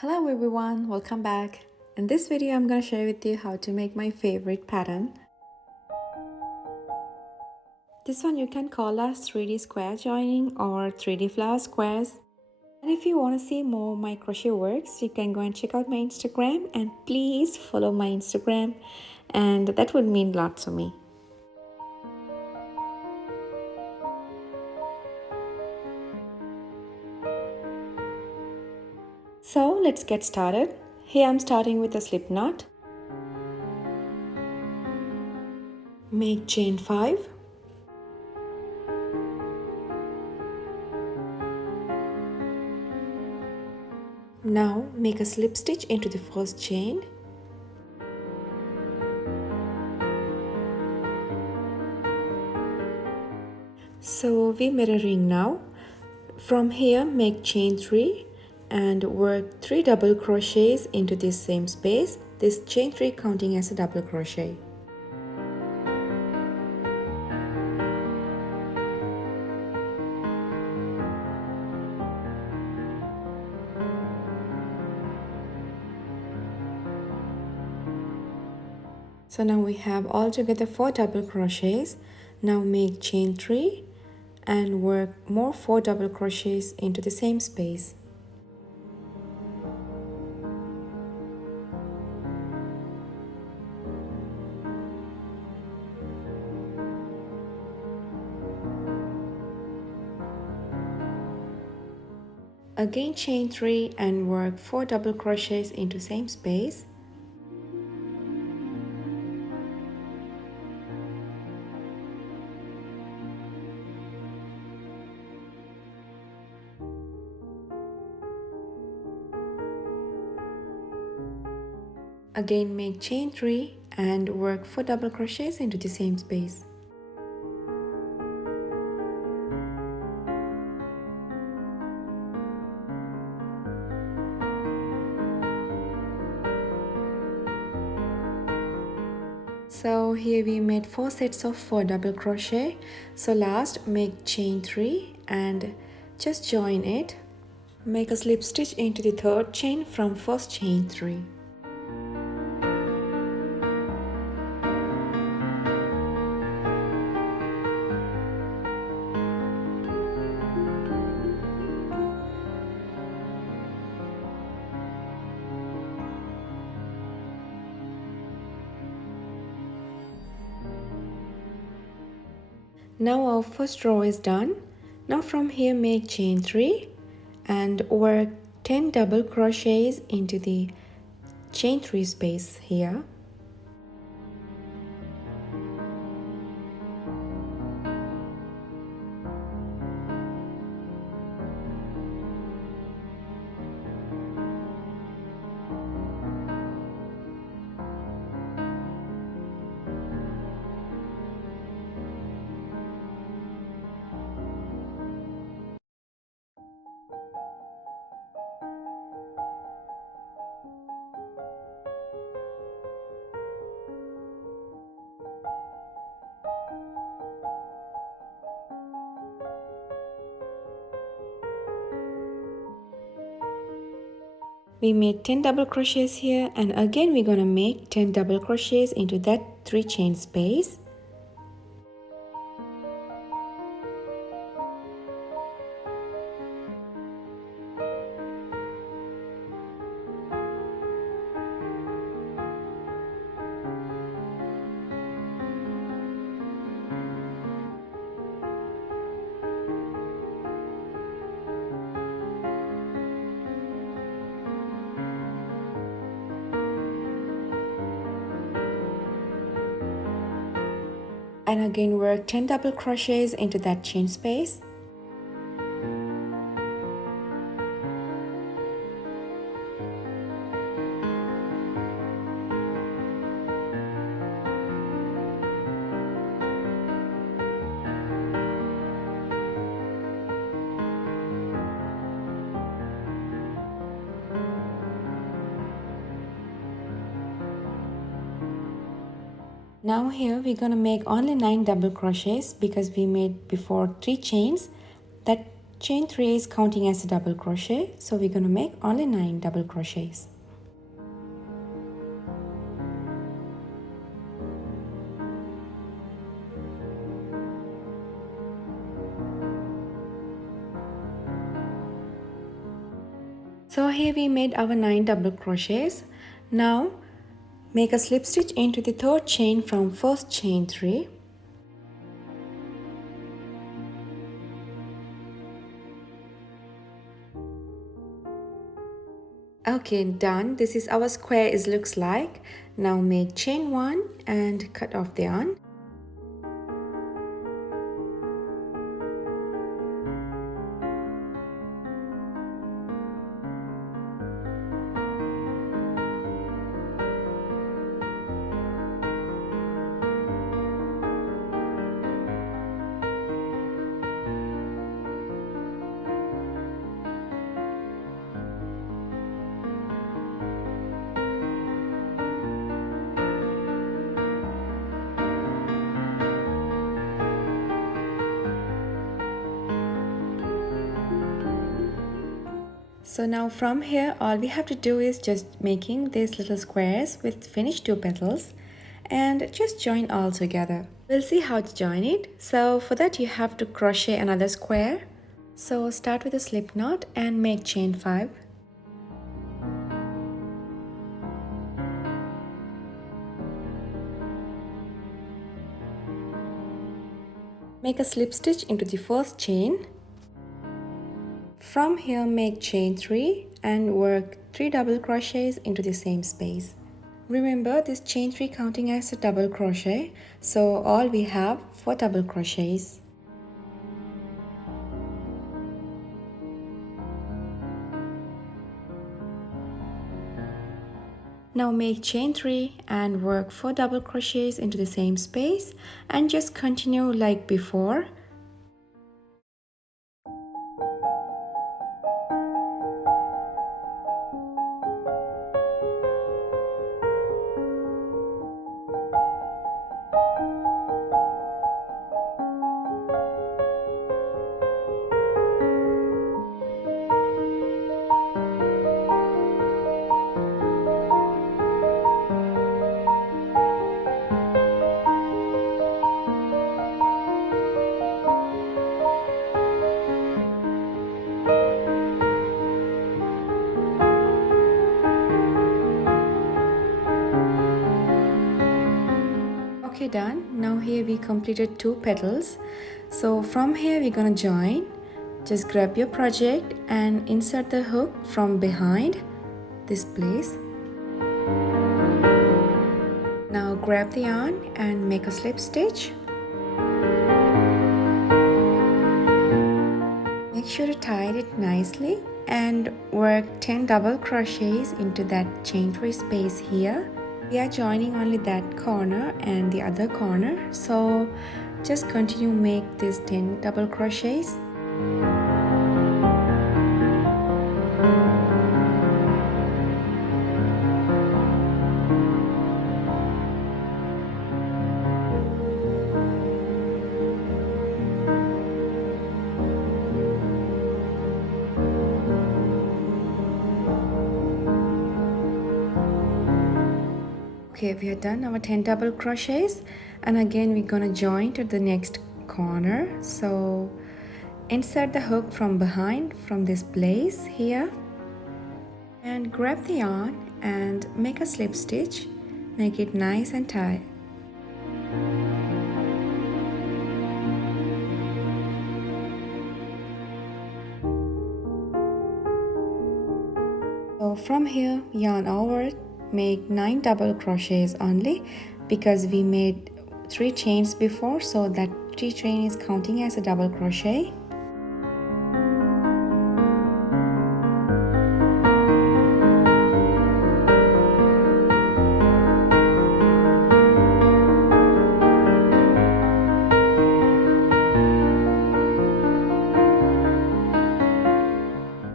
Hello everyone, welcome back. In this video I'm going to share with you how to make my favorite pattern. This one you can call as 3D square joining or 3D flower squares. And if you want to see more of my crochet works, you can go and check out my Instagram, and please follow my Instagram, and that would mean a lot to me. So let's get started. Here I'm starting with a slip knot. Make chain 5. Now make a slip stitch into the first chain. So we made a ring now. From here make chain 3 and work 3 double crochets into this same space, this chain 3 counting as a double crochet. So now we have altogether 4 double crochets. Now make chain 3 and work more 4 double crochets into the same space. Again chain 3 and work 4 double crochets into same space. Again make chain 3 and work 4 double crochets into the same space. So here we made 4 sets of 4 double crochet. So last make chain 3 and just join it. Make a slip stitch into the third chain from first chain 3. Now our first row is done. Now from here make chain 3 and work 10 double crochets into the chain 3 space here. We made 10 double crochets here, and again we're gonna make 10 double crochets into that 3 chain space. And again work 10 double crochets into that chain space. Now here we're gonna make only 9 double crochets because we made before 3 chains. That Chain 3 is counting as a double crochet, so we're going to make only 9 double crochets. So here we made our 9 double crochets. Now make a slip stitch into the third chain from first chain 3. Okay, done. This is our square it looks like. Now make chain 1 and cut off the yarn. So now from here all we have to do is just making these little squares with finished 2 petals and just join all together. We'll see how to join it. So for that you have to crochet another square. So start with a slip knot and make chain 5. Make a slip stitch into the first chain. From here make chain 3 and work 3 double crochets into the same space. Remember this chain 3 counting as a double crochet, so all we have 4 double crochets. Now make chain 3 and work 4 double crochets into the same space and just continue like before. Okay, done. Now here we completed 2 petals. So from here we're gonna join. Just grab your project and insert the hook from behind this place. Now grab the yarn and make a slip stitch. Make sure to tie it nicely and work 10 double crochets into that chain 3 space here. We are joining only that corner and the other corner, so just continue make these 10 double crochets. Okay, we are done our 10 double crochets, and again we're gonna join to the next corner. So insert the hook from behind from this place here and grab the yarn and make a slip stitch. Make it nice and tight. So from here yarn over, make 9 double crochets only because we made 3 chains before, so that 3 chain is counting as a double crochet.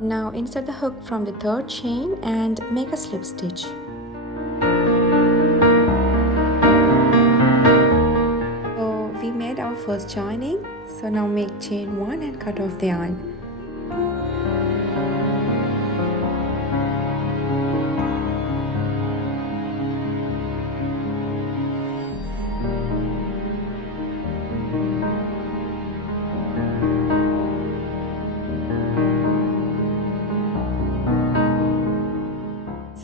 Now insert the hook from the third chain and make a slip stitch. So we made our first joining, so now make chain 1 and cut off the yarn.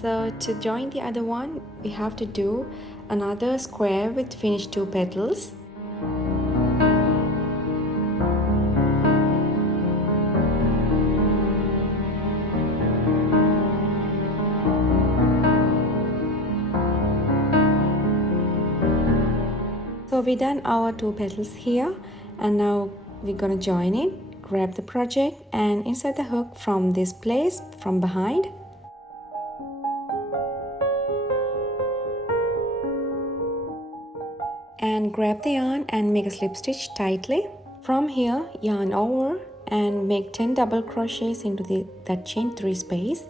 So to join the other one, we have to do another square with finished 2 petals. So we done our 2 petals here, and now we're gonna join it. Grab the project and insert the hook from this place from behind. And grab the yarn and make a slip stitch tightly. From here, yarn over and make 10 double crochets into that chain 3 space.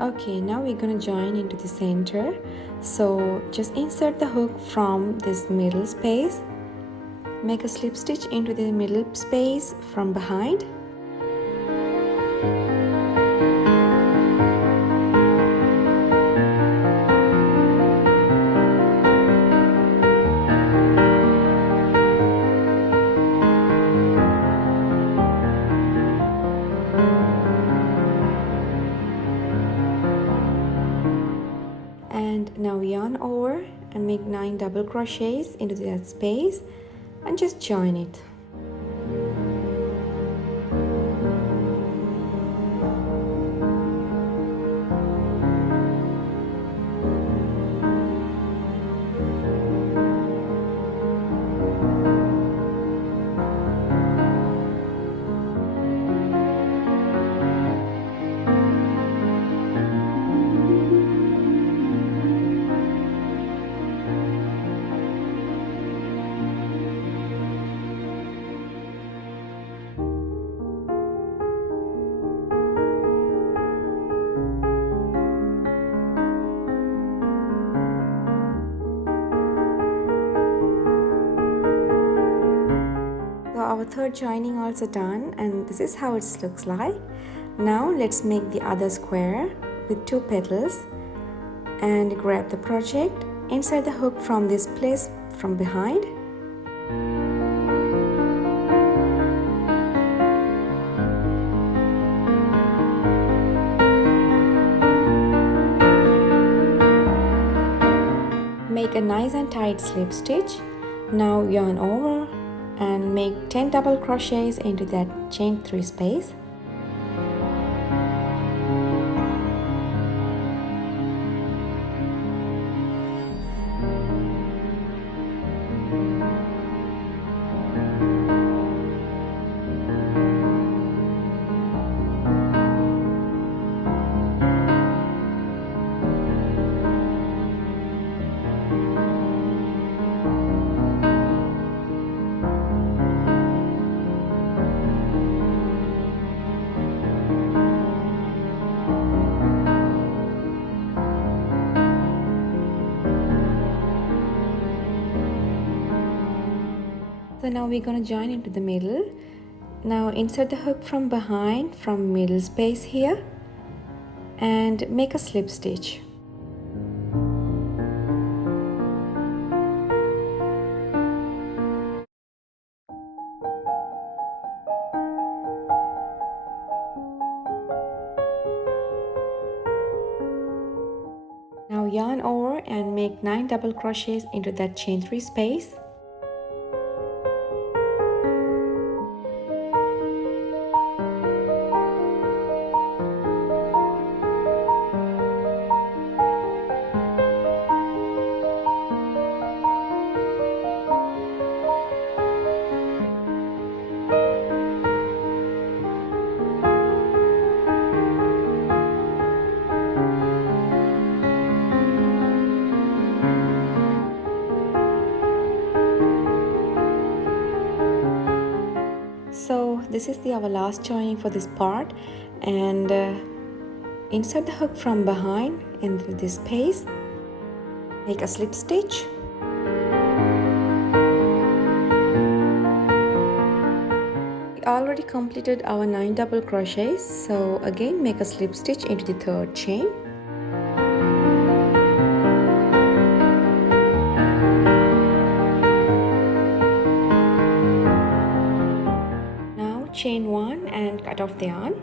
Okay, now we're gonna join into the center. So just insert the hook from this middle space. Make a slip stitch into the middle space from behind. And now yarn over and make 9 double crochets into that space and just join it. Our third joining also done, and this is how it looks like. Now let's make the other square with 2 petals and grab the project, insert the hook from this place from behind. Make a nice and tight slip stitch. Now yarn over and make 10 double crochets into that chain 3 space. So now we're going to join into the middle. Now insert the hook from behind from middle space here and make a slip stitch. Now yarn over and make 9 double crochets into that chain 3 space. So this is our last joining for this part, and Insert the hook from behind into this space. Make a slip stitch. We already completed our 9 double crochets, so again make a slip stitch into the third chain. Now chain 1 and cut off the yarn.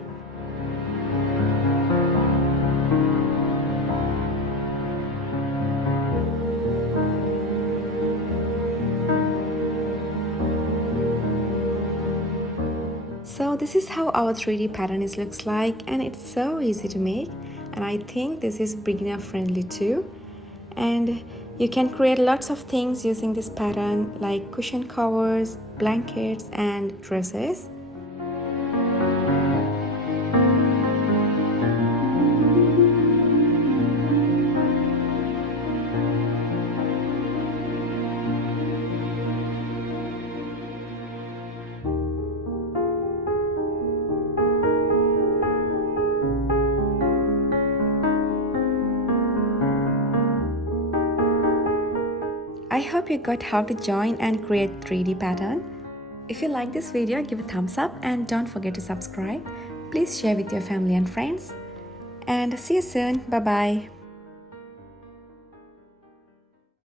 So this is how our 3D pattern looks like, and it's so easy to make, and I think this is beginner friendly too. And you can create lots of things using this pattern like cushion covers, blankets and dresses. I hope you got how to join and create 3D pattern. If you like this video, give a thumbs up and don't forget to subscribe. Please share with your family and friends. And see you soon. Bye bye.